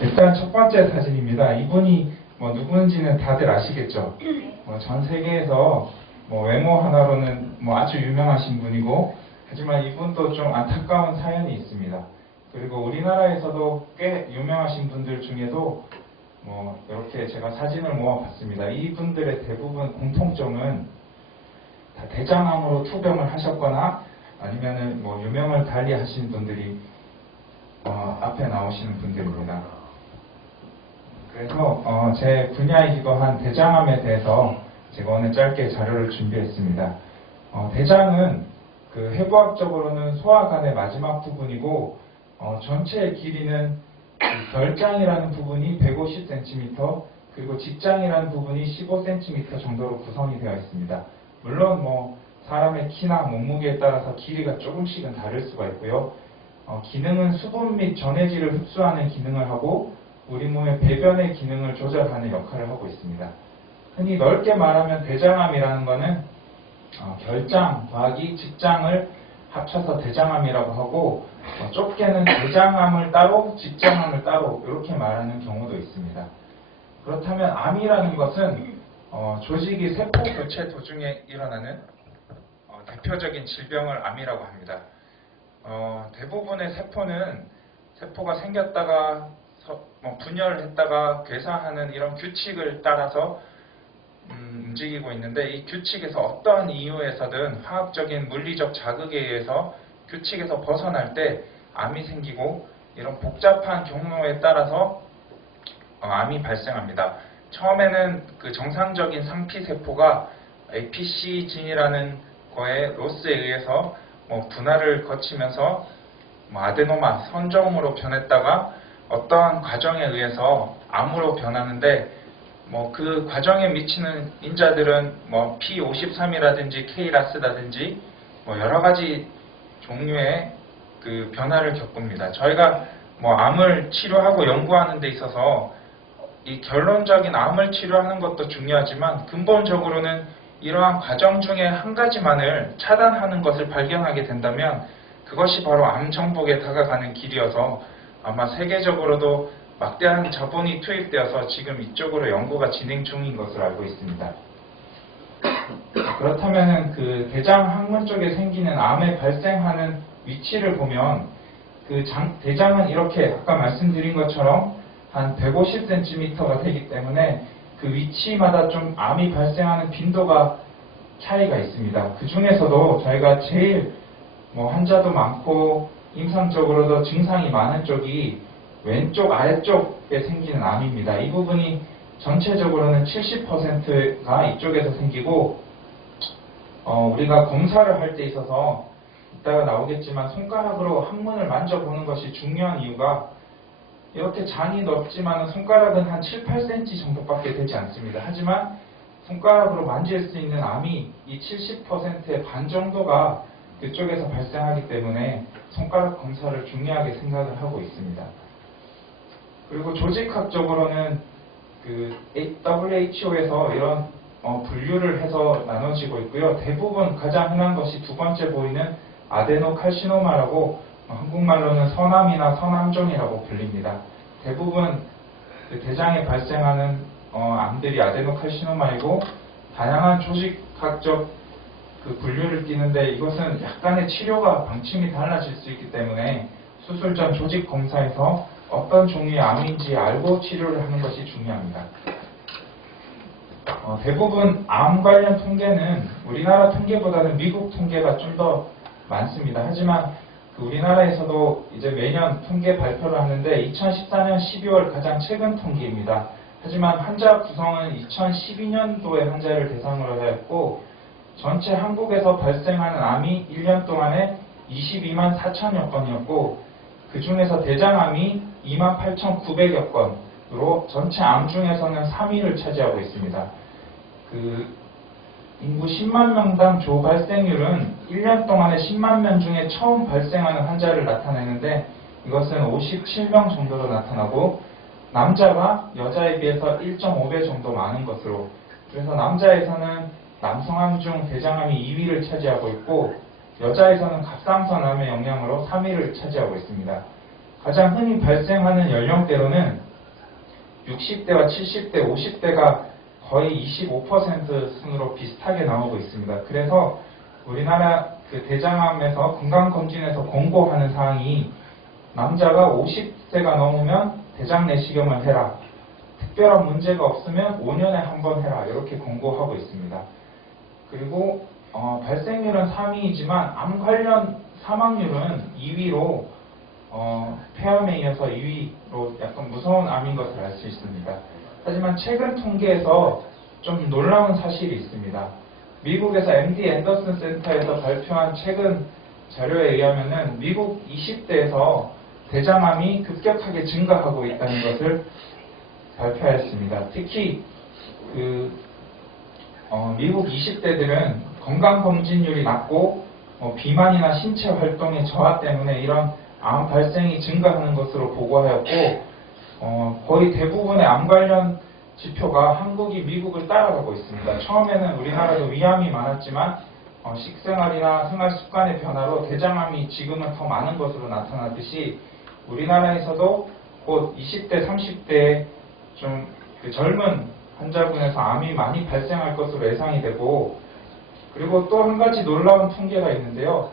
일단 첫 번째 사진입니다. 이분이 누구인지는 다들 아시겠죠? 전 세계에서 외모 하나로는 아주 유명하신 분이고, 하지만 이분도 좀 안타까운 사연이 있습니다. 그리고 우리나라에서도 꽤 유명하신 분들 중에도 이렇게 제가 사진을 모아봤습니다. 이분들의 대부분 공통점은 다 대장암으로 투병을 하셨거나 아니면은 유명을 달리 하신 분들이 앞에 나오시는 분들입니다. 그래서 제 분야이기도 한 대장암에 대해서 제가 오늘 짧게 자료를 준비했습니다. 대장은 해부학적으로는 소화관의 마지막 부분이고 전체의 길이는 결장이라는 부분이 150cm 그리고 직장이라는 부분이 15cm 정도로 구성이 되어 있습니다. 물론 사람의 키나 몸무게에 따라서 길이가 조금씩은 다를 수가 있고요. 기능은 수분 및 전해질을 흡수하는 기능을 하고 우리 몸의 배변의 기능을 조절하는 역할을 하고 있습니다. 흔히 넓게 말하면 대장암이라는 것은 결장 더하기 직장을 합쳐서 대장암이라고 하고 좁게는 대장암을 따로 직장암을 따로 이렇게 말하는 경우도 있습니다. 그렇다면 암이라는 것은 조직이 세포 교체 도중에 일어나는 대표적인 질병을 암이라고 합니다. 대부분의 세포가 생겼다가 분열했다가 괴사하는 이런 규칙을 따라서 움직이고 있는데, 이 규칙에서 어떠한 이유에서든 화학적인 물리적 자극에 의해서 규칙에서 벗어날 때 암이 생기고, 이런 복잡한 경로에 따라서 암이 발생합니다. 처음에는 정상적인 상피세포가 APC진이라는 거에 로스에 의해서 분할을 거치면서 아데노마, 선종으로 변했다가 어떠한 과정에 의해서 암으로 변하는데, 그 과정에 미치는 인자들은 P53이라든지 KRAS라든지 여러 가지 종류의 변화를 겪습니다. 저희가 암을 치료하고 연구하는 데 있어서 이 결론적인 암을 치료하는 것도 중요하지만 근본적으로는 이러한 과정 중에 한 가지만을 차단하는 것을 발견하게 된다면 그것이 바로 암 정복에 다가가는 길이어서 아마 세계적으로도 막대한 자본이 투입되어서 지금 이쪽으로 연구가 진행 중인 것으로 알고 있습니다. 그렇다면 대장 항문 쪽에 생기는 암에 발생하는 위치를 보면 대장은 이렇게 아까 말씀드린 것처럼 한 150cm가 되기 때문에 그 위치마다 좀 암이 발생하는 빈도가 차이가 있습니다. 그 중에서도 저희가 제일 환자도 많고 임상적으로도 증상이 많은 쪽이 왼쪽 아래쪽에 생기는 암입니다. 이 부분이 전체적으로는 70%가 이쪽에서 생기고, 우리가 검사를 할 때 있어서 이따가 나오겠지만 손가락으로 항문을 만져보는 것이 중요한 이유가, 이렇게 장이 넓지만 손가락은 한 7, 8cm 정도밖에 되지 않습니다. 하지만 손가락으로 만질 수 있는 암이 이 70%의 반 정도가 그쪽에서 발생하기 때문에 손가락 검사를 중요하게 생각을 하고 있습니다. 그리고 조직학적으로는 WHO에서 이런 분류를 해서 나눠지고 있고요. 대부분 가장 흔한 것이 두 번째 보이는 아데노칼시노마라고 한국말로는 서남이나 서남종이라고 불립니다. 대부분 대장에 발생하는 암들이 아데노칼시노마이고, 다양한 조직학적 분류를 띠는데 이것은 약간의 치료가 방침이 달라질 수 있기 때문에 수술 전 조직 검사에서 어떤 종류의 암인지 알고 치료를 하는 것이 중요합니다. 대부분 암 관련 통계는 우리나라 통계보다는 미국 통계가 좀 더 많습니다. 하지만 우리나라에서도 이제 매년 통계 발표를 하는데 2014년 12월 가장 최근 통계입니다. 하지만 환자 구성은 2012년도의 환자를 대상으로 하였고, 전체 한국에서 발생하는 암이 1년 동안에 22만 4천여 건이었고, 그 중에서 대장암이 2만 8,900여 건으로 전체 암 중에서는 3위를 차지하고 있습니다. 인구 10만 명당 조 발생률은 1년 동안에 10만 명 중에 처음 발생하는 환자를 나타내는데, 이것은 57명 정도로 나타나고, 남자가 여자에 비해서 1.5배 정도 많은 것으로, 그래서 남자에서는 남성암 중 대장암이 2위를 차지하고 있고, 여자에서는 갑상선암의 영향으로 3위를 차지하고 있습니다. 가장 흔히 발생하는 연령대로는 60대와 70대, 50대가 거의 25% 순으로 비슷하게 나오고 있습니다. 그래서 우리나라 그 대장암에서 건강검진에서 권고하는 사항이 남자가 50세가 넘으면 대장 내시경을 해라. 특별한 문제가 없으면 5년에 한 번 해라. 이렇게 권고하고 있습니다. 그리고 발생률은 3위이지만 암 관련 사망률은 2위로 폐암에 이어서 2위로 약간 무서운 암인 것을 알 수 있습니다. 하지만 최근 통계에서 좀 놀라운 사실이 있습니다. 미국에서 MD 앤더슨 센터에서 발표한 최근 자료에 의하면은 미국 20대에서 대장암이 급격하게 증가하고 있다는 것을 발표하였습니다. 특히 미국 20대들은 건강검진율이 낮고 비만이나 신체 활동의 저하 때문에 이런 암 발생이 증가하는 것으로 보고하였고 거의 대부분의 암 관련 지표가 한국이 미국을 따라가고 있습니다. 처음에는 우리나라도 위암이 많았지만 식생활이나 생활 습관의 변화로 대장암이 지금은 더 많은 것으로 나타났듯이 우리나라에서도 곧 20대, 30대에 좀 젊은 환자군에서 암이 많이 발생할 것으로 예상이 되고, 그리고 또 한 가지 놀라운 통계가 있는데요.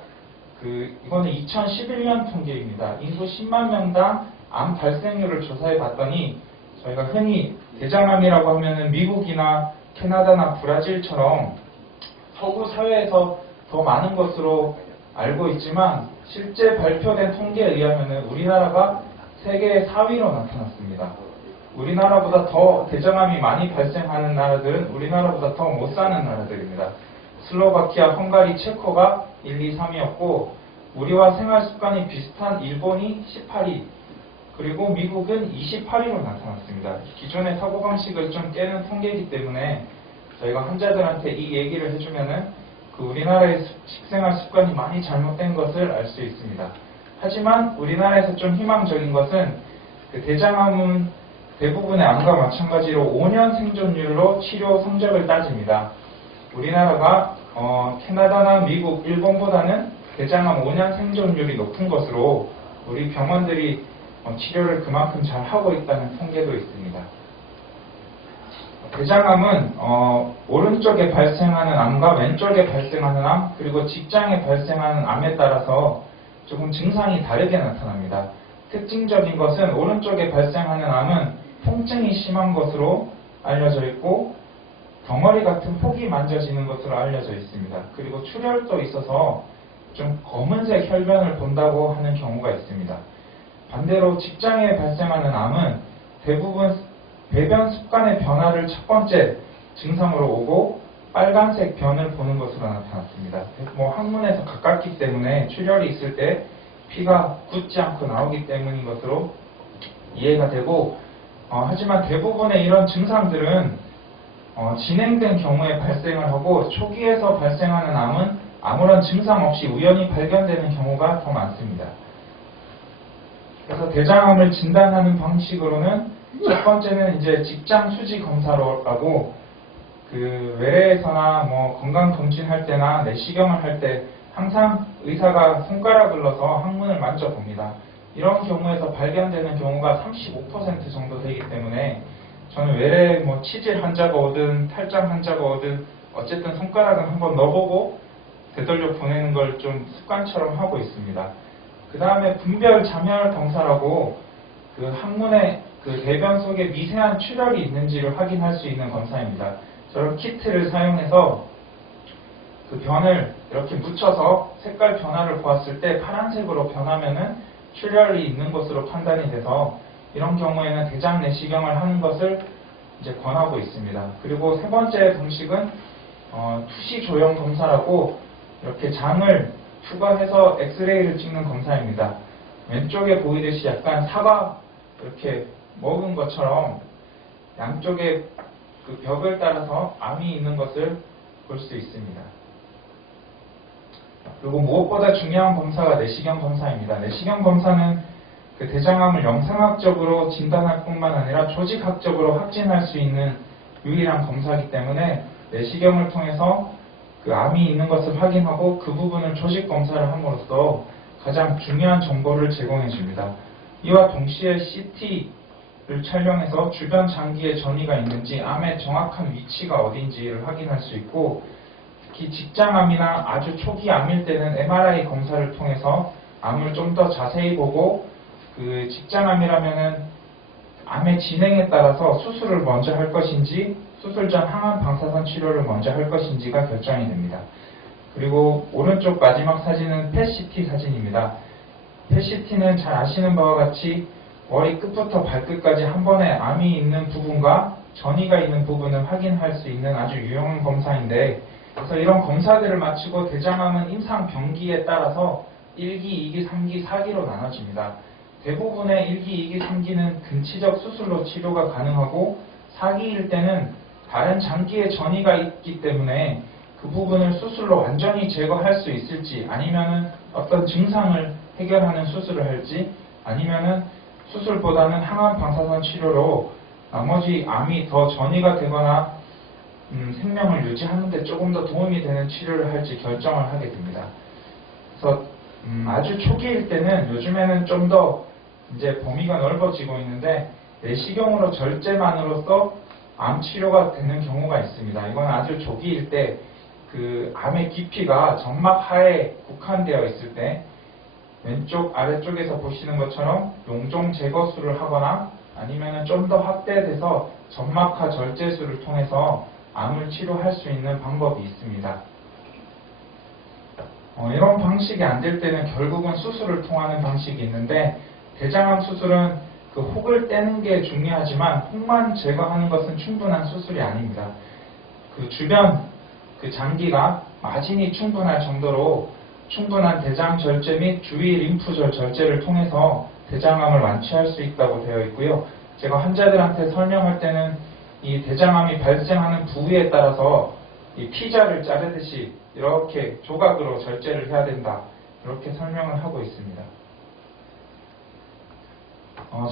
이거는 2011년 통계입니다. 인구 10만 명당 암 발생률을 조사해 봤더니 저희가 흔히 대장암이라고 하면은 미국이나 캐나다나 브라질처럼 서구 사회에서 더 많은 것으로 알고 있지만 실제 발표된 통계에 의하면은 우리나라가 세계 4위로 나타났습니다. 우리나라보다 더 대장암이 많이 발생하는 나라들은 우리나라보다 더 못 사는 나라들입니다. 슬로바키아, 헝가리, 체코가 1, 2, 3위였고 우리와 생활 습관이 비슷한 일본이 18위, 그리고 미국은 28위로 나타났습니다. 기존의 사고방식을 좀 깨는 통계이기 때문에 저희가 환자들한테 이 얘기를 해주면은 우리나라의 식생활 습관이 많이 잘못된 것을 알 수 있습니다. 하지만 우리나라에서 좀 희망적인 것은 대장암은 대부분의 암과 마찬가지로 5년 생존율로 치료 성적을 따집니다. 우리나라가 캐나다나 미국, 일본보다는 대장암 5년 생존율이 높은 것으로 우리 병원들이 치료를 그만큼 잘 하고 있다는 통계도 있습니다. 대장암은 오른쪽에 발생하는 암과 왼쪽에 발생하는 암, 그리고 직장에 발생하는 암에 따라서 조금 증상이 다르게 나타납니다. 특징적인 것은 오른쪽에 발생하는 암은 통증이 심한 것으로 알려져 있고 덩어리 같은 폭이 만져지는 것으로 알려져 있습니다. 그리고 출혈도 있어서 좀 검은색 혈변을 본다고 하는 경우가 있습니다. 반대로 직장에 발생하는 암은 대부분 배변 습관의 변화를 첫 번째 증상으로 오고 빨간색 변을 보는 것으로 나타났습니다. 항문에서 가깝기 때문에 출혈이 있을 때 피가 굳지 않고 나오기 때문인 것으로 이해가 되고, 하지만 대부분의 이런 증상들은 진행된 경우에 발생을 하고 초기에서 발생하는 암은 아무런 증상 없이 우연히 발견되는 경우가 더 많습니다. 그래서 대장암을 진단하는 방식으로는 첫 번째는 이제 직장 수지 검사라고 외래에서나 건강 검진할 때나 내시경을 할 때 항상 의사가 손가락을 넣어서 항문을 만져봅니다. 이런 경우에서 발견되는 경우가 35% 정도 되기 때문에 저는 외래 치질 환자가 오든 탈장 환자가 오든 어쨌든 손가락은 한번 넣어보고 되돌려 보내는 걸 좀 습관처럼 하고 있습니다. 그 다음에 분별 자멸 검사라고 항문에 대변 속에 미세한 출혈이 있는지를 확인할 수 있는 검사입니다. 저런 키트를 사용해서 변을 이렇게 묻혀서 색깔 변화를 보았을 때 파란색으로 변하면은 출혈이 있는 것으로 판단이 돼서 이런 경우에는 대장 내시경을 하는 것을 이제 권하고 있습니다. 그리고 세 번째 방식은 투시 조형 검사라고 이렇게 장을 투과해서 엑스레이를 찍는 검사입니다. 왼쪽에 보이듯이 약간 사과 이렇게 먹은 것처럼 양쪽에 벽을 따라서 암이 있는 것을 볼 수 있습니다. 그리고 무엇보다 중요한 검사가 내시경 검사입니다. 내시경 검사는 대장암을 영상학적으로 진단할 뿐만 아니라 조직학적으로 확진할 수 있는 유일한 검사이기 때문에 내시경을 통해서 암이 있는 것을 확인하고 그 부분을 조직 검사를 함으로써 가장 중요한 정보를 제공해 줍니다. 이와 동시에 CT, 촬영해서 주변 장기에 전이가 있는지, 암의 정확한 위치가 어딘지를 확인할 수 있고, 특히 직장암이나 아주 초기 암일 때는 MRI 검사를 통해서 암을 좀 더 자세히 보고, 그 직장암이라면은 암의 진행에 따라서 수술을 먼저 할 것인지 수술 전 항암 방사선 치료를 먼저 할 것인지가 결정이 됩니다. 그리고 오른쪽 마지막 사진은 펫CT 사진입니다. 펫CT는 잘 아시는 바와 같이 머리 끝부터 발끝까지 한 번에 암이 있는 부분과 전이가 있는 부분을 확인할 수 있는 아주 유용한 검사인데, 그래서 이런 검사들을 마치고 대장암은 임상 병기에 따라서 1기, 2기, 3기, 4기로 나눠집니다. 대부분의 1기, 2기, 3기는 근치적 수술로 치료가 가능하고 4기일 때는 다른 장기에 전이가 있기 때문에 그 부분을 수술로 완전히 제거할 수 있을지, 아니면은 어떤 증상을 해결하는 수술을 할지, 아니면은 수술보다는 항암 방사선 치료로 나머지 암이 더 전이가 되거나 생명을 유지하는 데 조금 더 도움이 되는 치료를 할지 결정을 하게 됩니다. 그래서 아주 초기일 때는 요즘에는 좀 더 이제 범위가 넓어지고 있는데, 내시경으로 절제만으로써 암 치료가 되는 경우가 있습니다. 이건 아주 초기일 때 그 암의 깊이가 점막 하에 국한되어 있을 때, 왼쪽 아래쪽에서 보시는 것처럼 용종 제거술을 하거나 아니면 좀 더 확대돼서 점막하 절제술을 통해서 암을 치료할 수 있는 방법이 있습니다. 이런 방식이 안 될 때는 결국은 수술을 통하는 방식이 있는데, 대장암 수술은 그 혹을 떼는 게 중요하지만 혹만 제거하는 것은 충분한 수술이 아닙니다. 그 주변 그 장기가 마진이 충분할 정도로 충분한 대장 절제 및 주위 림프절 절제를 통해서 대장암을 완치할 수 있다고 되어 있고요. 제가 환자들한테 설명할 때는 이 대장암이 발생하는 부위에 따라서 이 피자를 자르듯이 이렇게 조각으로 절제를 해야 된다, 이렇게 설명을 하고 있습니다.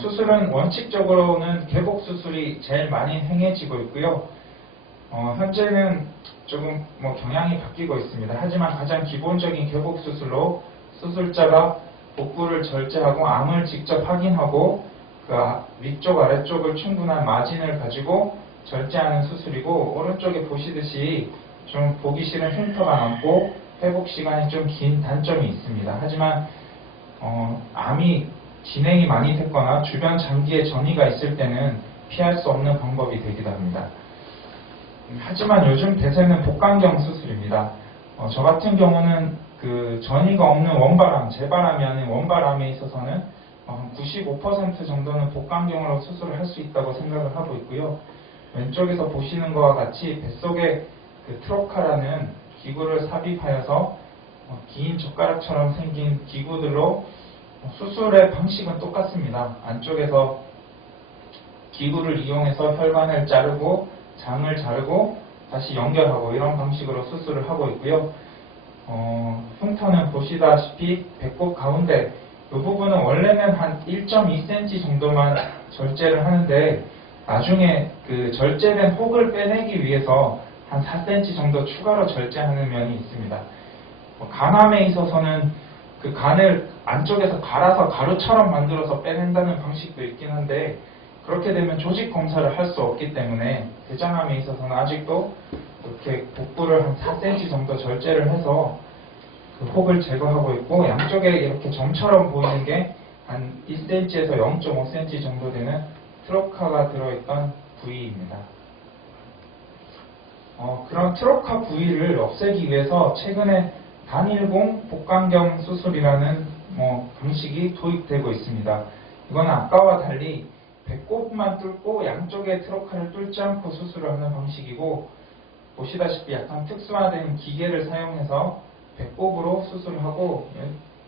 수술은 원칙적으로는 개복 수술이 제일 많이 행해지고 있고요. 현재는 조금 경향이 바뀌고 있습니다. 하지만 가장 기본적인 개복 수술로 수술자가 복부를 절제하고 암을 직접 확인하고 그 위쪽 아래쪽을 충분한 마진을 가지고 절제하는 수술이고, 오른쪽에 보시듯이 좀 보기 싫은 흉터가 남고 회복 시간이 좀 긴 단점이 있습니다. 하지만 암이 진행이 많이 됐거나 주변 장기에 전이가 있을 때는 피할 수 없는 방법이 되기도 합니다. 하지만 요즘 대세는 복강경 수술입니다. 저 같은 경우는 그 전이가 없는 원바람, 재바람이 아닌 원바람에 있어서는 95% 정도는 복강경으로 수술을 할 수 있다고 생각을 하고 있고요. 왼쪽에서 보시는 것과 같이 뱃속에 그 트로카라는 기구를 삽입하여서 긴 젓가락처럼 생긴 기구들로, 수술의 방식은 똑같습니다. 안쪽에서 기구를 이용해서 혈관을 자르고 장을 자르고 다시 연결하고 이런 방식으로 수술을 하고 있고요. 흉터는 보시다시피 배꼽 가운데 이 부분은 원래는 한 1.2cm 정도만 절제를 하는데, 나중에 그 절제된 혹을 빼내기 위해서 한 4cm 정도 추가로 절제하는 면이 있습니다. 간암에 있어서는 그 간을 안쪽에서 갈아서 가루처럼 만들어서 빼낸다는 방식도 있긴 한데, 그렇게 되면 조직 검사를 할 수 없기 때문에 대장암에 있어서는 아직도 이렇게 복부를 한 4cm 정도 절제를 해서 그 혹을 제거하고 있고, 양쪽에 이렇게 점처럼 보이는 게 한 1cm에서 0.5cm 정도 되는 트로카가 들어있던 부위입니다. 그런 트로카 부위를 없애기 위해서 최근에 단일공 복강경 수술이라는 방식이 도입되고 있습니다. 이건 아까와 달리 배꼽만 뚫고 양쪽의 트로카를 뚫지 않고 수술을 하는 방식이고, 보시다시피 약간 특수화된 기계를 사용해서 배꼽으로 수술을 하고,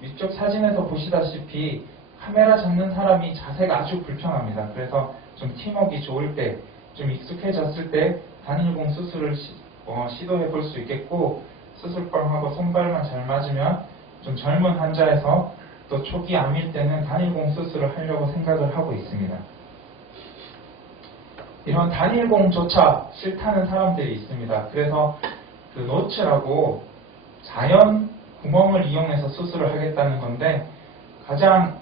위쪽 사진에서 보시다시피 카메라 잡는 사람이 자세가 아주 불편합니다. 그래서 좀 팀워크가 좋을 때, 좀 익숙해졌을 때 단일공 수술을 시도해 볼 수 있겠고, 수술방하고 손발만 잘 맞으면 좀 젊은 환자에서 또 초기 암일 때는 단일공 수술을 하려고 생각을 하고 있습니다. 이런 단일공조차 싫다는 사람들이 있습니다. 그래서 그 노츠라고 자연 구멍을 이용해서 수술을 하겠다는 건데, 가장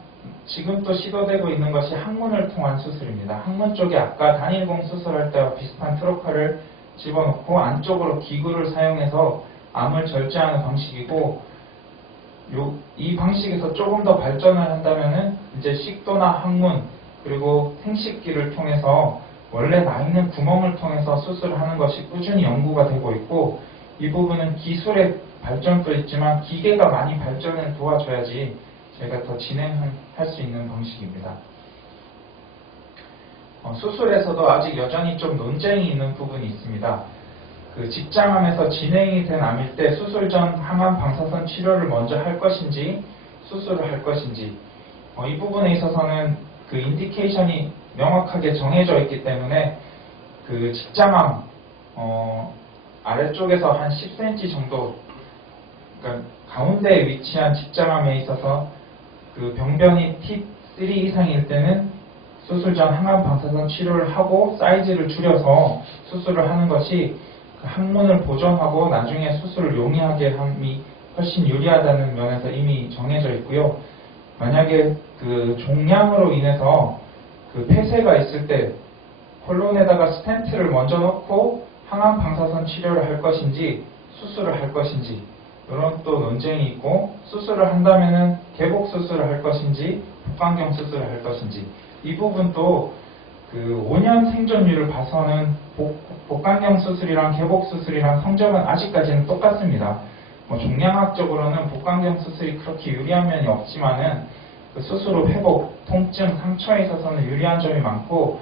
지금 또 시도되고 있는 것이 항문을 통한 수술입니다. 항문 쪽에 아까 단일공 수술할 때와 비슷한 트로카를 집어넣고 안쪽으로 기구를 사용해서 암을 절제하는 방식이고, 이 방식에서 조금 더 발전을 한다면은 이제 식도나 항문 그리고 생식기를 통해서 원래 나 있는 구멍을 통해서 수술을 하는 것이 꾸준히 연구가 되고 있고, 이 부분은 기술의 발전도 있지만 기계가 많이 발전을 도와줘야지 저희가 더 진행할 수 있는 방식입니다. 수술에서도 아직 여전히 좀 논쟁이 있는 부분이 있습니다. 그 직장암에서 진행이 된 암일 때 수술 전 항암 방사선 치료를 먼저 할 것인지 수술을 할 것인지, 이 부분에 있어서는 그 인디케이션이 명확하게 정해져 있기 때문에 그 직장암 아래쪽에서 한 10cm 정도, 그러니까 가운데에 위치한 직장암에 있어서 그 병변이 T3 이상일 때는 수술 전 항암 방사선 치료를 하고 사이즈를 줄여서 수술을 하는 것이 그 항문을 보존하고 나중에 수술을 용이하게 함이 훨씬 유리하다는 면에서 이미 정해져 있고요. 만약에 그 종양으로 인해서 그 폐쇄가 있을 때 콜론에다가 스텐트를 먼저 넣고 항암 방사선 치료를 할 것인지 수술을 할 것인지, 이런 또 논쟁이 있고, 수술을 한다면은 개복 수술을 할 것인지 복강경 수술을 할 것인지, 이 부분도 그 5년 생존율을 봐서는 복강경 수술이랑 개복 수술이랑 성적은 아직까지는 똑같습니다. 종양학적으로는 복강경 수술이 그렇게 유리한 면이 없지만은 그 수술 후 회복, 통증, 상처에 있어서는 유리한 점이 많고,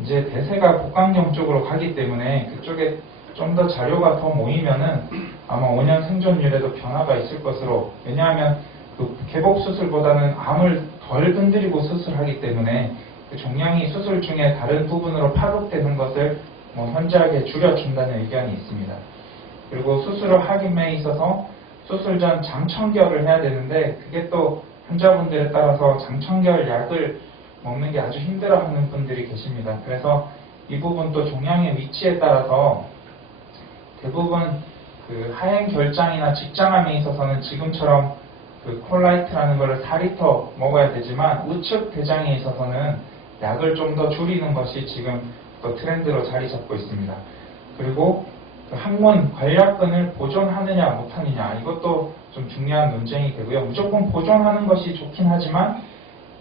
이제 대세가 복강경 쪽으로 가기 때문에 그쪽에 좀 더 자료가 더 모이면은 아마 5년 생존율에도 변화가 있을 것으로, 왜냐하면 그 개복 수술보다는 암을 덜 건드리고 수술하기 때문에 그 종양이 수술 중에 다른 부분으로 파급되는 것을 현저하게 줄여준다는 의견이 있습니다. 그리고 수술을 하기에 있어서 수술 전 장청결을 해야 되는데, 그게 또 환자분들에 따라서 장청결 약을 먹는 게 아주 힘들어하는 분들이 계십니다. 그래서 이 부분도 종양의 위치에 따라서 대부분 그 하행 결장이나 직장암에 있어서는 지금처럼 그 콜라이트라는 것을 4리터 먹어야 되지만, 우측 대장에 있어서는 약을 좀 더 줄이는 것이 지금 또 트렌드로 자리 잡고 있습니다. 그리고 그 항문 관략근을 보존하느냐 못하느냐, 이것도 좀 중요한 논쟁이 되고요. 무조건 보존하는 것이 좋긴 하지만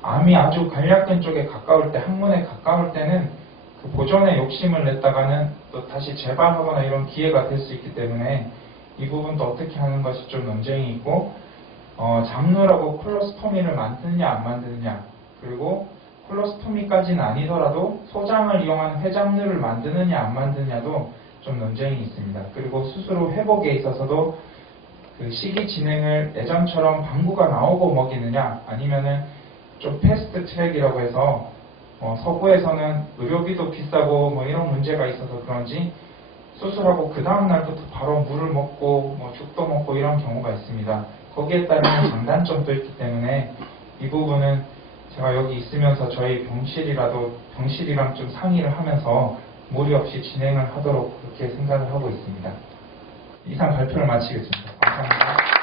암이 아주 관략근 쪽에 가까울 때, 항문에 가까울 때는 그 보존에 욕심을 냈다가는 또 다시 재발하거나 이런 기회가 될 수 있기 때문에 이 부분도 어떻게 하는 것이 좀 논쟁이 있고, 장누라고 콜로스토미를 만드느냐 안 만드느냐, 그리고 콜로스토미까지는 아니더라도 소장을 이용한 회장누를 만드느냐 안 만드느냐도 좀 논쟁이 있습니다. 그리고 수술 후 회복에 있어서도 그 시기 진행을 예전처럼 방구가 나오고 먹이느냐, 아니면은 좀 패스트 트랙이라고 해서 서구에서는 의료비도 비싸고 이런 문제가 있어서 그런지 수술하고 그 다음 날부터 바로 물을 먹고 죽도 먹고 이런 경우가 있습니다. 거기에 따른 장단점도 있기 때문에 이 부분은 제가 여기 있으면서 저희 병실이랑 좀 상의를 하면서 무리 없이 진행을 하도록 그렇게 생각을 하고 있습니다. 이상 발표를 마치겠습니다. 감사합니다.